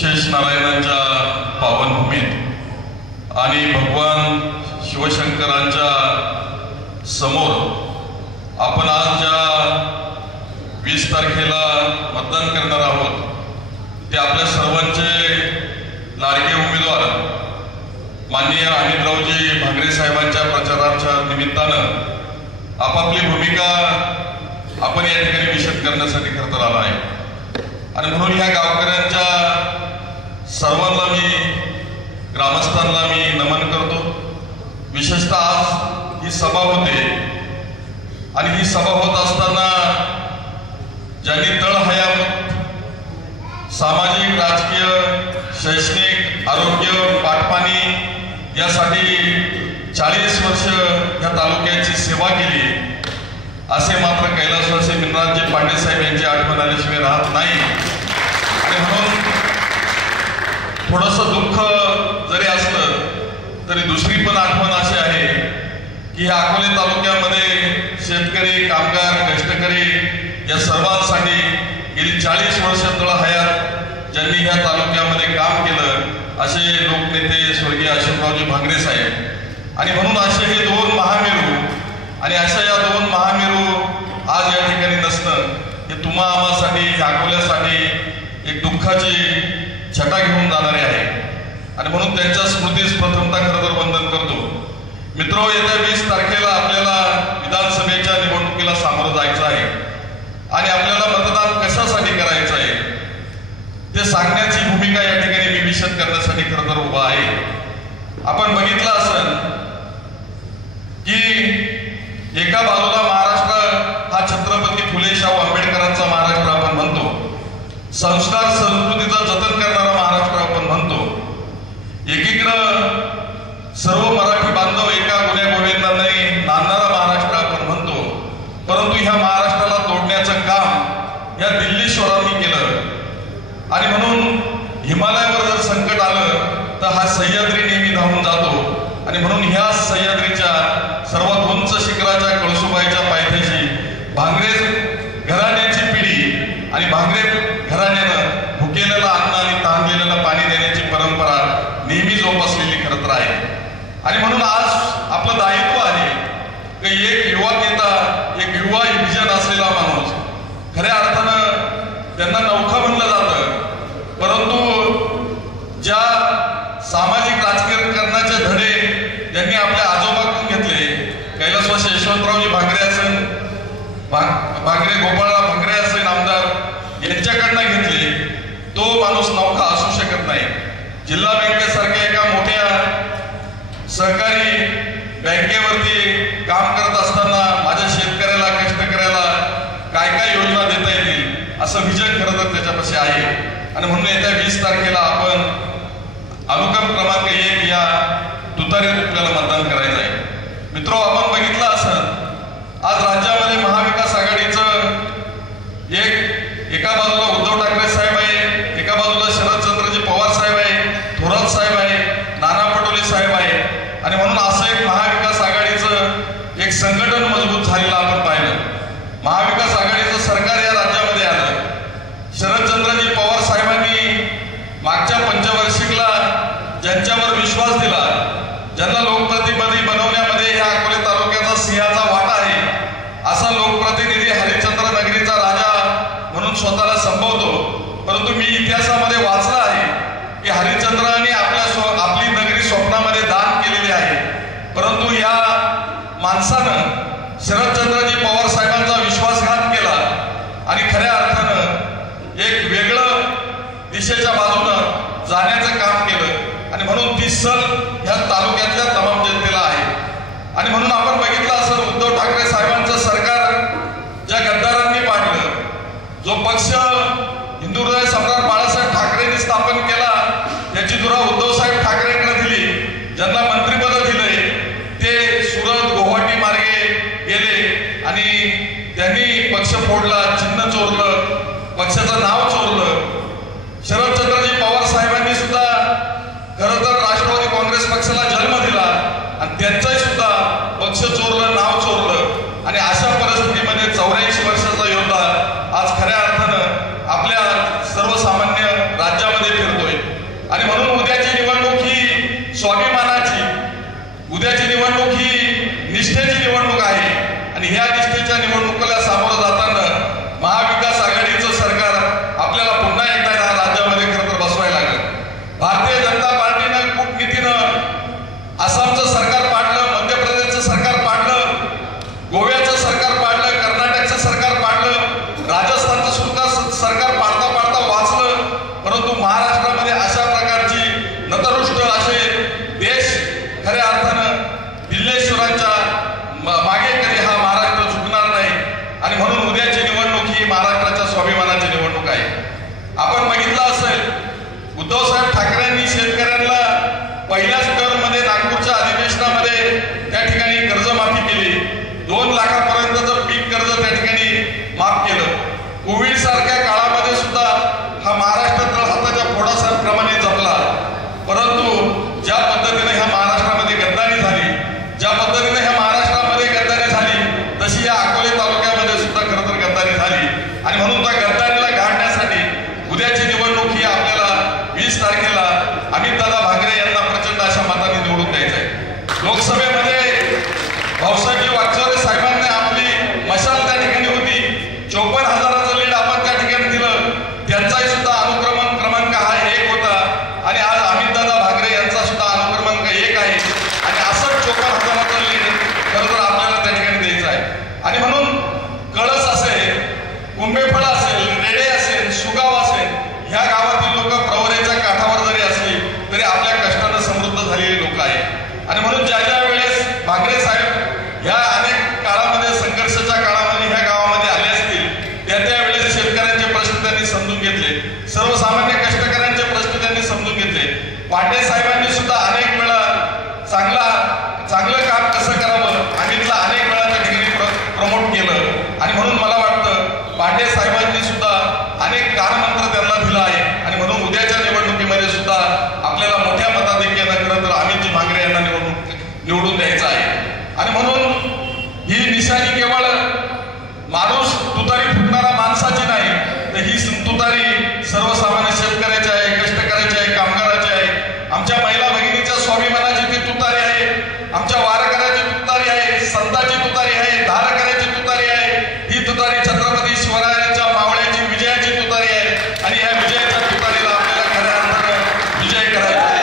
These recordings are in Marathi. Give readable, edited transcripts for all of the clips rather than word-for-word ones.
शेष नारायणांच्या पावनभूमीत आणि भगवान शिवशंकरांच्या समोर आपण आज ज्या 20 तारखेला मतदान करणार आहोत ते आपल्या सर्वांचे लाडके उमेदवार माननीय अमितरावजी भांगरे साहेबांच्या प्रचाराच्या निमित्तानं आपापली भूमिका आपण या ठिकाणी विशद करण्यासाठी खरं तर आला आहे आणि म्हणून ह्या गावकऱ्यांच्या सर्वांना मी ग्रामस्थांना मी नमन करतो। विशेषतः आज ही सभा होते आणि ही सभा होत असताना ज्यांनी तळहयात सामाजिक राजकीय शैक्षणिक आरोग्य पाटपाणी यासाठी 40 वर्ष या तालुक्याची सेवा केली असे मात्र कैलासवासी मिनराजी पांडे साहेब यांची आठवण आल्याशिवाय राहत नाही आणि म्हणून थोडंसं दुःख जरी असलं तरी दुसरी पण आठवण अशी आहे की ह्या अकोले तालुक्यामध्ये शेतकरी कामगार कष्टकरी या सर्वांसाठी गेली 40 वर्ष तळहयात ज्यांनी ह्या तालुक्यामध्ये काम केलं असे लोकनेते स्वर्गीय अशोकरावजी भांगरे साहेब आणि म्हणून असे हे 2 महामेरू आणि अशा या 2 महामेरू आज या ठिकाणी नसणं हे तुम्हा आम्हासाठी अकोल्यासाठी एक दुःखाची छटा घेऊन जाणारे आहे आणि म्हणून त्यांच्या स्मृतीस प्रथमतः खरं तर वंदन करतो। मित्रो, येत्या 20 तारखेला आपल्याला विधानसभेच्या निवडणुकीला सामोरं जायचं आहे आणि आपल्याला मतदान कशासाठी करायचं आहे ते सांगण्याची भूमिका या ठिकाणी मी विशद करण्यासाठी खरं तर उभा आहे। आपण बघितलं असेल की एका बाजूला महाराष्ट्र हा छत्रपती फुले शाहू आंबेडकरांचा महाराष्ट्र आपण म्हणतो, संस्कार संस्कृतीचं जतन करणारा महाराष्ट्र आपण म्हणतो, एकीकडे सर्व मराठी बांधव एका गुन्ह्या गोविंदाने नांदणारा महाराष्ट्र आपण म्हणतो, परंतु ह्या महाराष्ट्राला तोडण्याचं काम या दिल्लीश्वरांनी केलं आणि म्हणून हिमालयावर जर संकट आलं तर हा सह्याद्री नेहमी धावून जातो आणि म्हणून ह्या सह्याद्रीच्या सर्वात उंच शिखराच्या कळसुबाईच्या पायथ्याशी भांगरे घराण्याची पिढी आणि भांगरे घराण्यानं भुकेलेलं अन्न आणि तहानलेलं पाणी देण्याची परंपरा नेहमी जोपासलेली खरं तर आहे आणि म्हणून आज आपलं दायित्व आहे की एक युवा नेता, एक युवा विजन असलेला माणूस, खऱ्या अर्थानं त्यांना नौखा म्हणलं जातं, परंतु ज्या सामाजिक राजकारणाचे धडे त्यांनी आपल्या आजोबाकडून घेतले, कैलासवासी यशवंतरावजी भांगरे असेल, भांगरे गोपाळराव भांगरे असेल आमदार यांच्याकडनं घेतले, तो माणूस नौखा असू शकत नाही। जिल्हा बँकेसारख्या एका मोठ्या सहकारी बँकेवरती काम करत असताना माझ्या शेतकऱ्याला कष्टकऱ्याला काय काय योजना देता येतील असं विजन खरं तर त्याच्यापाशी आहे आणि म्हणून येत्या 20 तारखेला आपण अनुक्रम क्रमांक 1 या तुतारीत आपल्याला मतदान करायचं आहे। मित्रो, आपण बघितलं असं आज राज्यामध्ये महाविकास आघाडीचं एका बाजूला उद्धव ठाकरे साहेब आहे, एका बाजूला शरदचंद्रजी पवार साहेब आहे, थोरात साहेब आहे, नाना पटोले साहेब आहे आणि म्हणून असं एक महाविकास आघाडीचं एक संघटन मजबूत झालेलं आपण पाहिलं। महाविकास आघाडीचं सरकार या राज्यामध्ये आलं। शरदचंद्रजी पवार साहेबांनी मागच्या पंचवार्षिकला ज्यांच्यावर विश्वास दिला, ज्यांना लोकप्रतिनिधी बनवण्यामध्ये ह्या अकोले तालुक्याचा सिंहाचा वाटा आहे, असा लोकप्रतिनिधी हरिश्चंद्र नगरीचा राजा म्हणून स्वतःला संबोधतो, परंतु मी इतिहासामध्ये वाचलं आहे की हरिश्चंद्रांनी आपली नगरी स्वप्नामध्ये दान केलेली आहे, परंतु या माणसानं शरदचंद्रजी पवार साहेबांचा विश्वासघात केला आणि खऱ्या अर्थानं एक वेगळं दिशेच्या बाजूनं जाण्याचं काम केलं आणि म्हणून ती सल ह्या तालुक्यातल्या तमाम जनतेला आहे आणि म्हणून आपण बघितलं असं उद्धव ठाकरे साहेबांचं सरकार ज्या गद्दारांनी पाडलं, जो पक्ष हिंदू हृदय सम्राट बाळासाहेब ठाकरेंनी स्थापन केला त्याची दुरा उद्धव साहेब ठाकरेंकडे दिली, ज्यांना मंत्रिपद दिलंय ते सुरत गुवाहाटी मार्गे गेले आणि त्यांनी पक्ष फोडला, चिन्ह चोरलं, पक्षाचं नाव चोरलं। शरदचंद्रजी पवार साहेबांनी सुद्धा खरं तर राष्ट्रवादी काँग्रेस पक्षाला जन्म दिला आणि त्यांचाही सुद्धा पक्ष चोरलं, नाव चोरलं आणि अशा परिस्थितीमध्ये 84 वर्षाचा योद्धा आज खऱ्या अर्थानं आपल्या सर्वसामान्य राज्यामध्ये फिरतोय महाराष्ट्रामध्ये अशा प्रकारची नतदृष्ट असे देश खऱ्या अर्थानं दिल्लेश्वरांच्या मागे कधी हा महाराष्ट्र झुकणार नाही. आणि म्हणून उद्याची निवडणूक ही महाराष्ट्राच्या स्वाभिमानाची निवडणूक आहे. आपण बघितलं असेल उद्धवसाहेब ठाकरेंनी शेतकऱ्यांना पहिल्याच टर्ममध्ये नागपूरच्या अधिवेशनामध्ये त्या ठिकाणी कर्जमाफी केली. 2 लाखापर्यंतचं पीक कर्ज त्या ठिकाणी माफ केलं. कोविड सारख्या काळामध्ये सुद्धा हा महाराष्ट्र तळहाताच्या फोडासारख्याप्रमाणे जपला. परंतु ज्या पद्धतीने ह्या महाराष्ट्रामध्ये गद्दारी झाली, ज्या पद्धतीने ह्या महाराष्ट्रामध्ये गद्दारी झाली, तशी या अकोले तालुक्यामध्ये सुद्धा खरं तर गद्दारी झाली. आणि म्हणून त्या गद्दारीला गाडण्यासाठी उद्याची निवडणूक ही आपल्याला 20 तारखेला अमितदादा भांगरे यांना प्रचंड अशा मताने निवडून द्यायचं आहे. लोकसभेमध्ये भाऊसाहेब वागचौरे साहेबांनी आपली मशाल त्या ठिकाणी होती. 54,000चं लीड आपण त्या ठिकाणी दिलं. त्यांचाही सुद्धा अनुक्रमण क्रमांक हा 1 होता आणि आज अमितदादा भांगरे यांचा सुद्धा अनुक्रमांक 1 आहे. आणि असंच 54,000चं लीड खरं तर आपल्याला त्या ठिकाणी द्यायचं आहे. आणि म्हणून कळस असेल, कुंभेफळ असेल, रेडे असेल, सुगाव असेल, ह्या गावातील लोक प्रवरेच्या काठावर जरी असली तरी आपल्या कष्टानं समृद्ध झालेली लोक आहेत. आणि म्हणून ज्या ज्या वेळेस भांगरे साहेब ह्या अनेक काळामध्ये संघर्षाच्या काळामध्ये ह्या गावामध्ये आले असतील, त्या वेळेस शेतकऱ्यांचे प्रश्न त्यांनी समजून घेतले, सर्वसामान्य कष्टकऱ्यांचे प्रश्न त्यांनी समजून घेतले. पांडे साहेबांनी सुद्धा अनेक वेळा चांगलं काम कसं करावं अमितला अनेक वेळा त्या ठिकाणी प्रमोट केलं. आणि म्हणून मला वाटतं पांडे साहेबांनी सुद्धा अनेक कानमंत्र त्यांना दिला आहे. आणि म्हणून उद्याच्या निवडणुकीमध्ये सुद्धा आपल्याला मोठ्या मताधिक्यानं खरं तर अमितजी भांगरे यांना निवडून द्यायचं आहे. आणि म्हणून ही निशाणी केवळ माणूस तुतारी फुटणारा माणसाची नाही, तर ही तुतारी सर्वसामान्य शेतकऱ्याची आहे, कष्टकऱ्याची आहे, कामगाराची आहे. आमच्या महिला भगिनीच्या स्वाभिमानाची ती तुतारी आहे, आमच्या वारकऱ्याची तुतारी आहे, संतांची तुतारी आहे, धारकऱ्याची तुतारी आहे. ही तुतारी छत्रपती शिवरायांच्या मावळ्याची विजयाची तुतारी आहे. आणि ह्या विजयाच्या तुतारीला आपल्याला खऱ्या अर्थानं विजय करायचा आहे.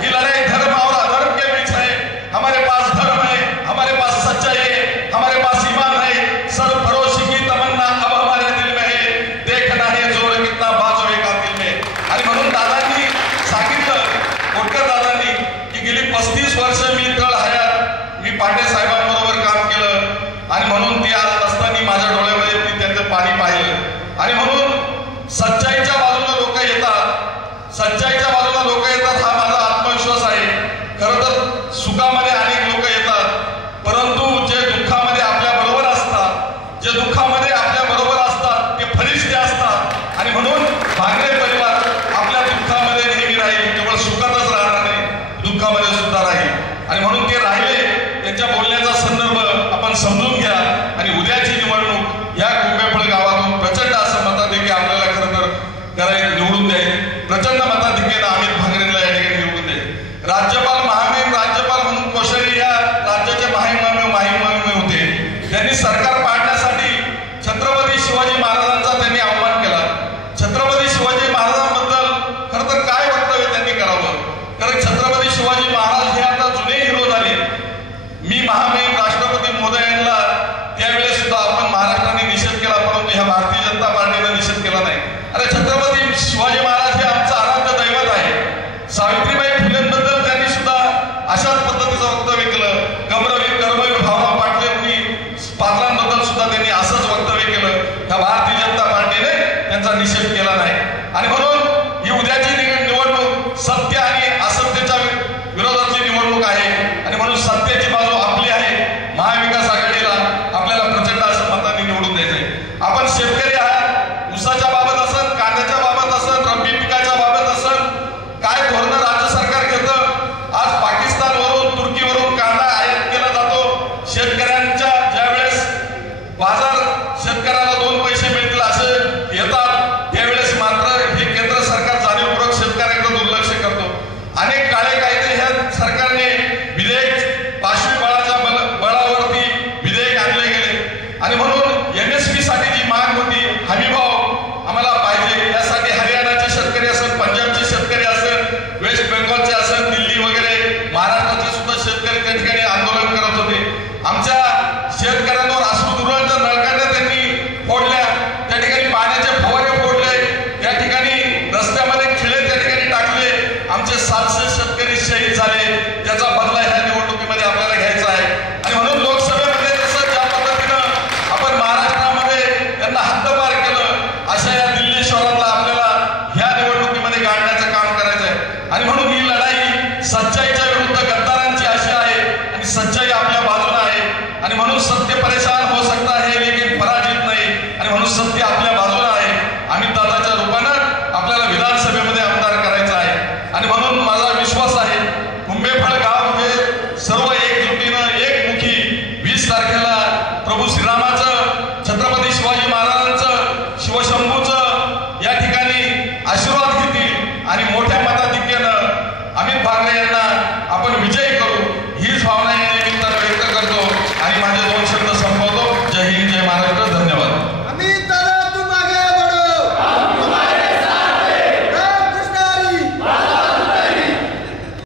ही लढाई धर्म और अधर्म के बीच है. हमारे पास धर्म है, हमारे पास सच्चाई है, हमारे पास ईमान है. सरफरोशी की तमन्ना अब हमारे दिल में है. देखना है जोर कितना बाजू है कातिल में. आणि म्हणून दादांनी सांगितलं, कोटकर दादांनी, की गेली 35 वर्ष मी तळ हयात मी पांडे साहेबांबरोबर काम केलं. आणि म्हणून ते आज असताना माझ्या डोळ्यामध्ये मी त्यांचं पाणी पाहिलं. आणि म्हणून सच्चाईच्या बाजूला लोक येतात, सच्चाईच्या बाजूला लोक येतात हा माझा आत्मविश्वास आहे. खरं तर सुखामध्ये अनेक लोक येतात, परंतु जे दुःखामध्ये आपल्या बरोबर असतात, जे दुःखामध्ये आपल्या बरोबर असतात ते फरिश्ते असतात. आणि म्हणून भांगरे परिवार आपल्या दुःखामध्ये नेहमी राहील, केवळ सुखातच राहणार नाही, दुःखामध्ये सुद्धा राहील. आणि म्हणून ते राहिले, त्यांच्या बोलण्याचा संदर्भ आपण समजून घ्या.